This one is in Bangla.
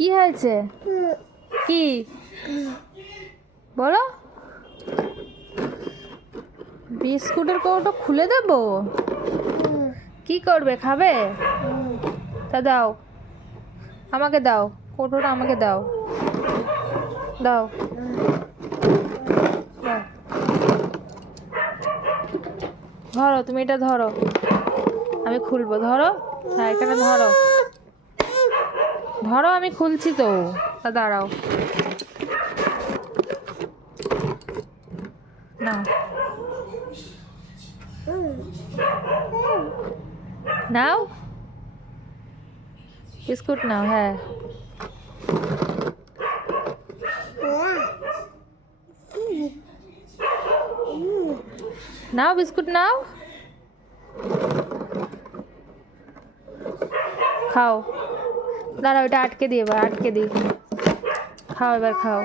কি হয়েছে? কি বলো? বিস্কুটের কৌটো খুলে দেবো? কি করবে, খাবে? তা দাও, আমাকে দাও, কৌটোটা আমাকে দাও। দাও দাও। ধরো, তুমি এটা ধরো, আমি খুলবো। ধরো, হ্যাঁ এখানে ধরো, ধরো আমি খুলছি তো। তা দাঁড়াও, না নাও, বিস্কুট নাও। হ্যাঁ নাও, বিস্কুট নাও, খাও। দাঁড়াও, এটা আটকে দিই, এবার আটকে দিই। খাও, এবার খাও।